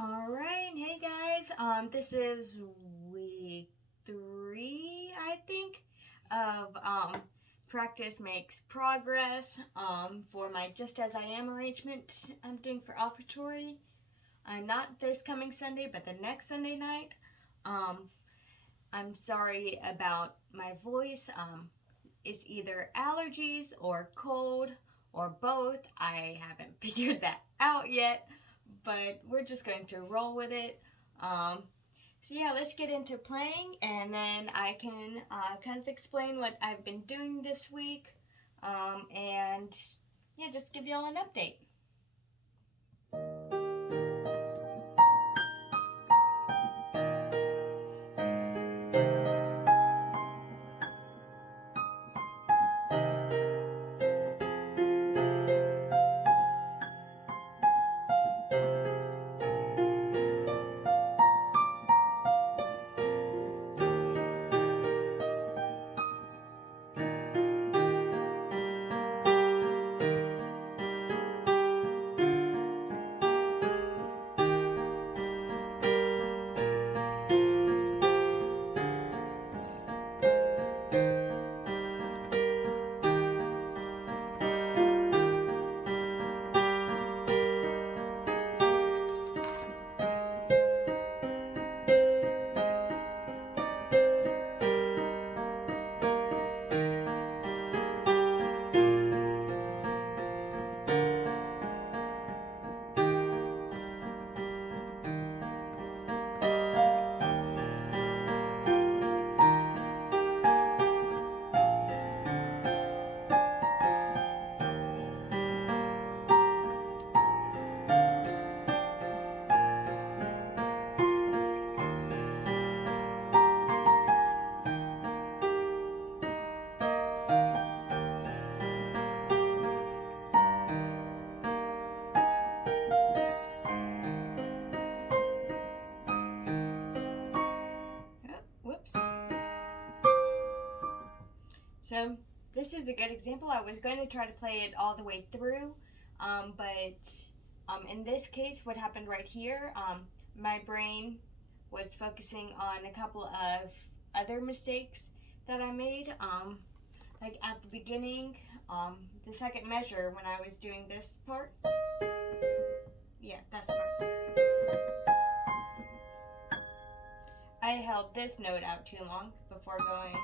All right, hey guys. This is week 3, I think, of practice makes progress. For my Just As I Am arrangement, I'm doing for offertory. Not this coming Sunday, but the next Sunday night. Um, I'm sorry about my voice. It's either allergies or cold or both. I haven't figured that out yet, but we're just going to roll with it. So yeah, let's get into playing, and then I can kind of explain what I've been doing this week, and yeah, just give y'all an update. Oh, whoops. So this is a good example. I was going to try to play it all the way through, but in this case, what happened right here, my brain was focusing on a couple of other mistakes that I made. Like at the beginning, the second measure when I was doing this part. Yeah, that's the part. I held this note out too long before going.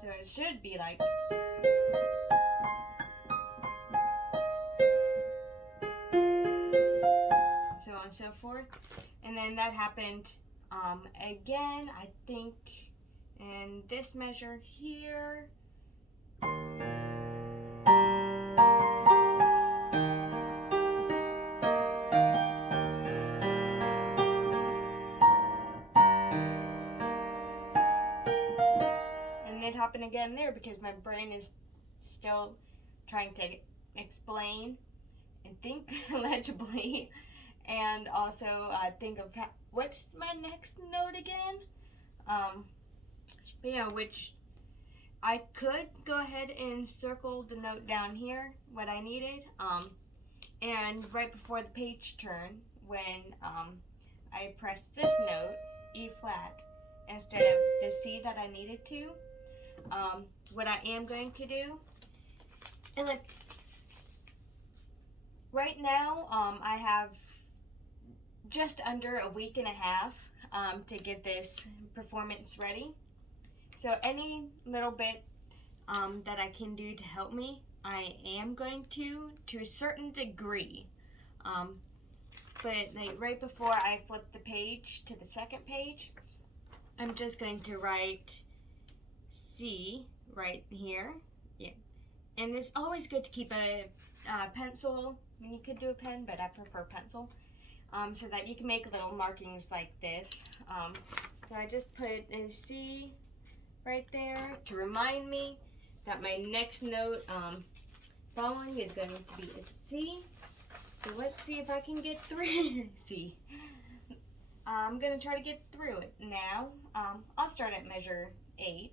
So it should be like. So on and so forth. And then that happened again, I think, in this measure here. And it happened again there because my brain is still trying to explain and think legibly, and also think of what's my next note again. But yeah, which I could go ahead and circle the note down here, what I needed, and right before the page turn, when I pressed this note, E flat, instead of the C that I needed to, what I am going to do, and like right now, I have just under a week and a half to get this performance ready. So any little bit that I can do to help me, I am going to a certain degree. But like right before I flip the page to the second page, I'm just going to write C right here. Yeah, and it's always good to keep a pencil. I mean, you could do a pen, but I prefer pencil. So that you can make little markings like this. So I just put a C right there to remind me that my next note following is going to be a C. So let's see if I can get through C. I'm going to try to get through it now. I'll start at measure 8.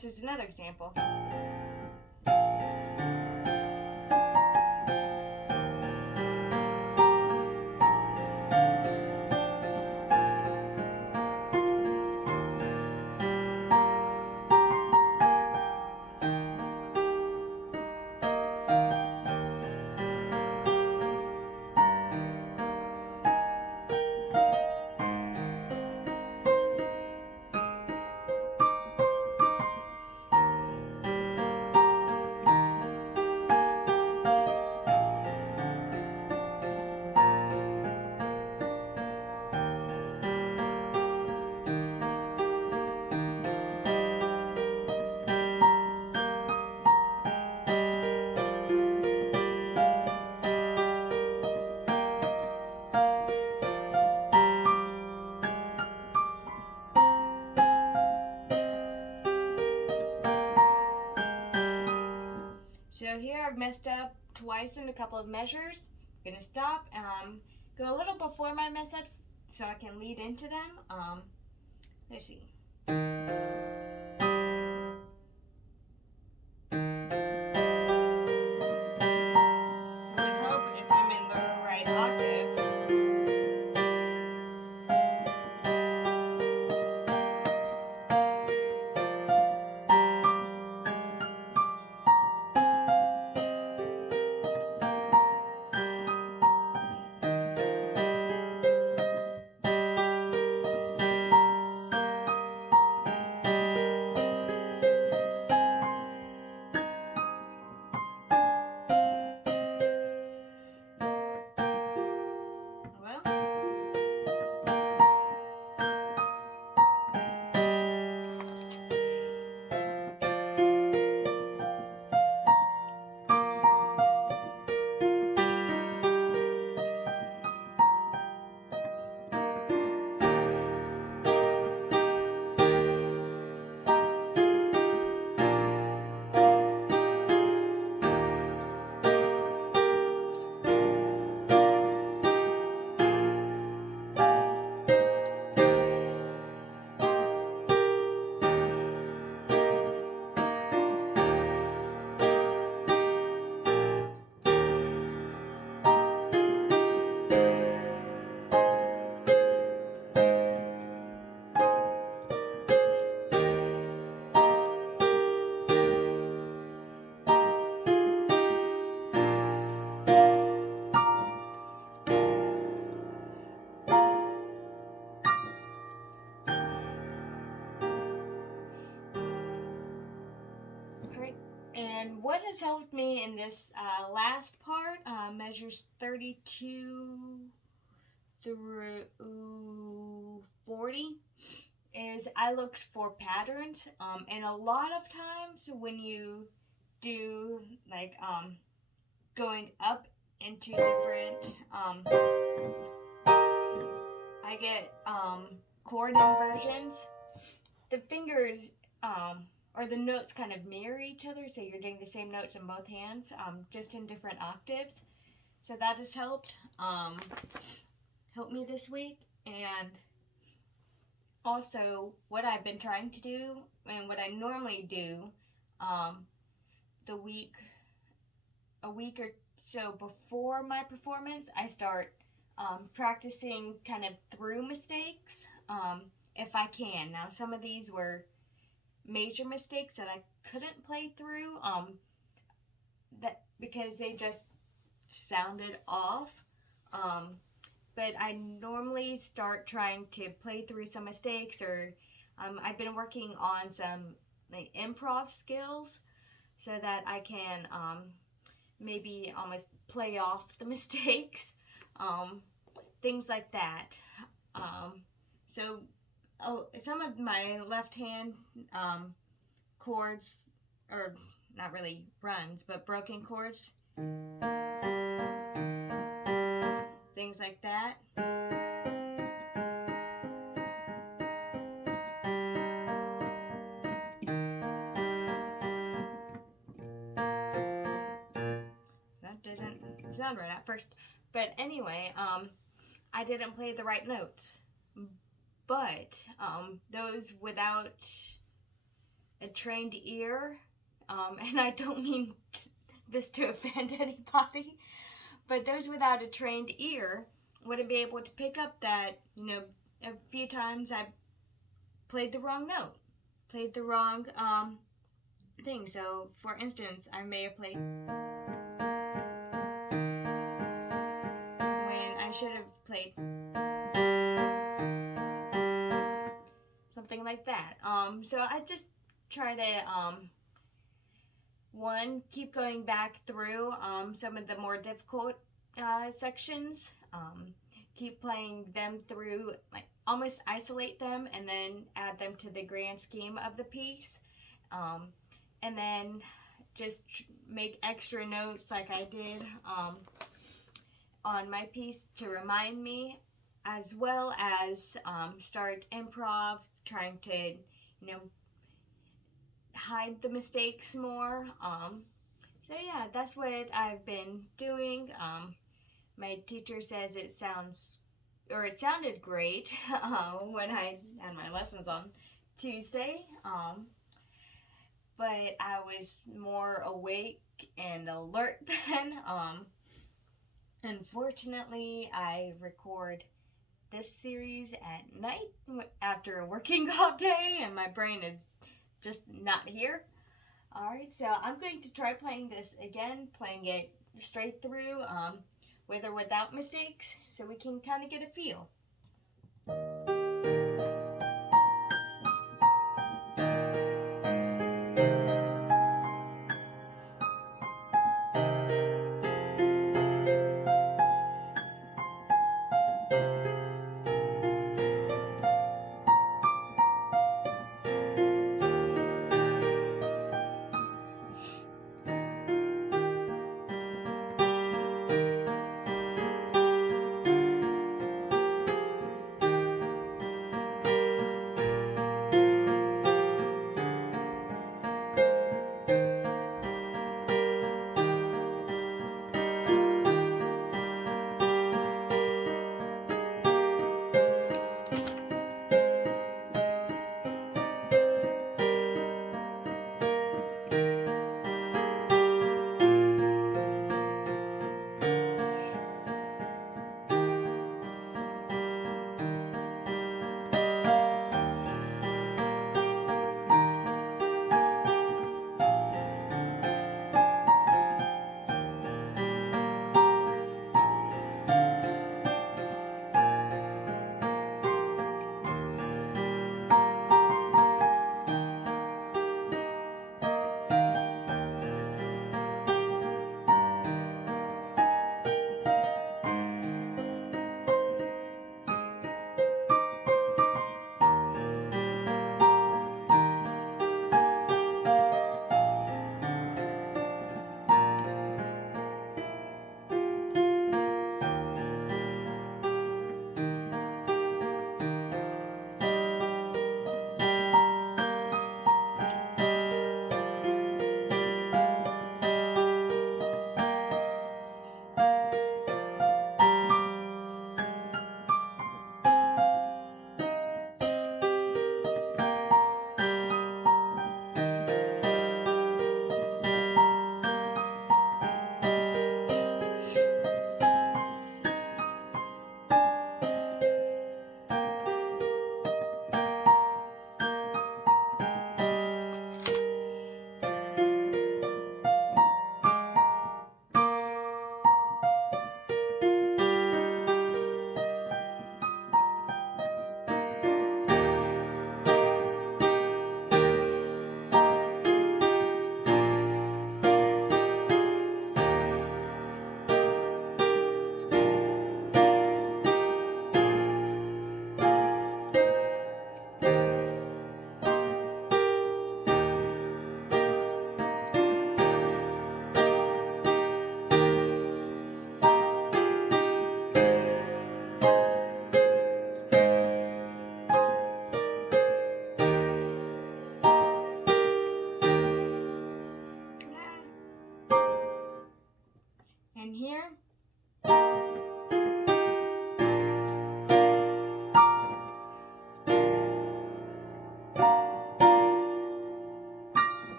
this is another example. So here I've messed up twice in a couple of measures. I'm gonna stop, go a little before my mess ups so I can lead into them. Let's see. I would hope if I'm in the right octave. Alright, and what has helped me in this last part, measures 32 through 40, is I looked for patterns, and a lot of times when you do like going up into different, I get chord inversions. The fingers or the notes kind of mirror each other, so you're doing the same notes in both hands, just in different octaves. So that has helped me this week. And also what I've been trying to do and what I normally do a week or so before my performance, I start practicing kind of through mistakes if I can. Now some of these were major mistakes that I couldn't play through that because they just sounded off, but I normally start trying to play through some mistakes, or I've been working on some like improv skills so that I can maybe almost play off the mistakes, things like that. So some of my left hand chords, or not really runs, but broken chords, things like that. That didn't sound right at first, but anyway, I didn't play the right notes. But those without a trained ear, and I don't mean this to offend anybody, but those without a trained ear wouldn't be able to pick up that, a few times I played the wrong note, played the wrong thing. So, for instance, I may have played when I should have played something like that. So I just try to one, keep going back through some of the more difficult sections. Keep playing them through, like almost isolate them and then add them to the grand scheme of the piece. And then just make extra notes like I did on my piece to remind me, as well as start improv, trying to, hide the mistakes more. So yeah, that's what I've been doing. My teacher says it sounded great when I had my lessons on Tuesday. But I was more awake and alert then. Unfortunately, I record this series at night after working all day, and my brain is just not here. Alright, so I'm going to try playing this again, playing it straight through, with or without mistakes, so we can kind of get a feel.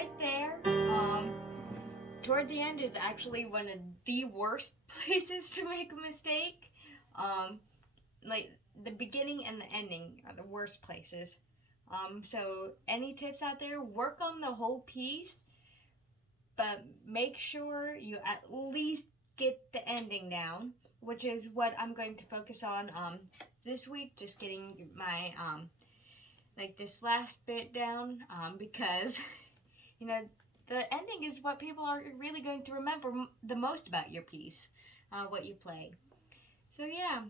right there. Toward the end is actually one of the worst places to make a mistake. Like the beginning and the ending are the worst places. So any tips out there, work on the whole piece, but make sure you at least get the ending down, which is what I'm going to focus on this week, just getting my like this last bit down, because you know, the ending is what people are really going to remember the most about your piece, what you play. So yeah,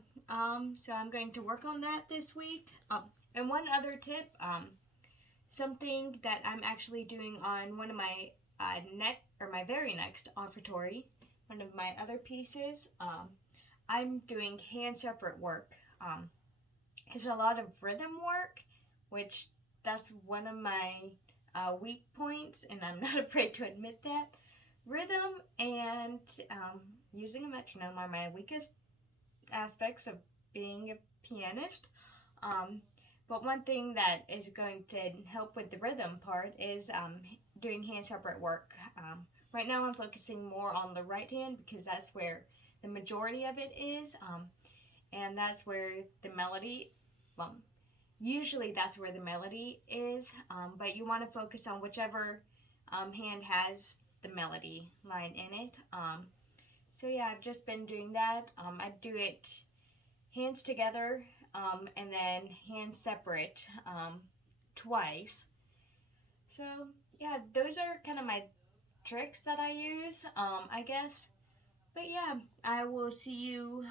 so I'm going to work on that this week. And one other tip, something that I'm actually doing on one of my my very next offertory, one of my other pieces, I'm doing hand separate work. It's a lot of rhythm work, which that's one of my weak points, and I'm not afraid to admit that. Rhythm and using a metronome are my weakest aspects of being a pianist. But one thing that is going to help with the rhythm part is doing hand separate work. Right now I'm focusing more on the right hand because that's where the majority of it is, and that's where the melody, well, usually that's where the melody is, but you want to focus on whichever hand has the melody line in it. So yeah, I've just been doing that. I do it hands together and then hands separate twice. So yeah, those are kind of my tricks that I use, I guess. But yeah, I will see you,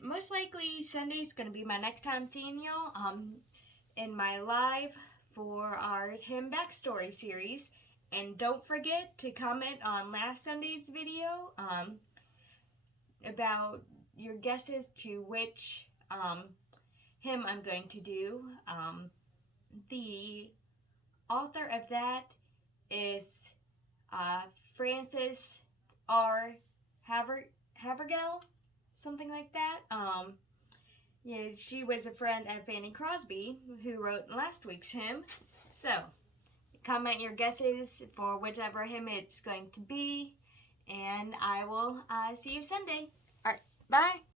most likely Sunday's going to be my next time seeing y'all in my live for our hymn backstory series. And don't forget to comment on last Sunday's video about your guesses to which hymn I'm going to do. The author of that is Frances R. Havergal, something like that. Yeah, she was a friend of Fanny Crosby, who wrote last week's hymn. So, comment your guesses for whichever hymn it's going to be, and I will see you Sunday. All right, bye.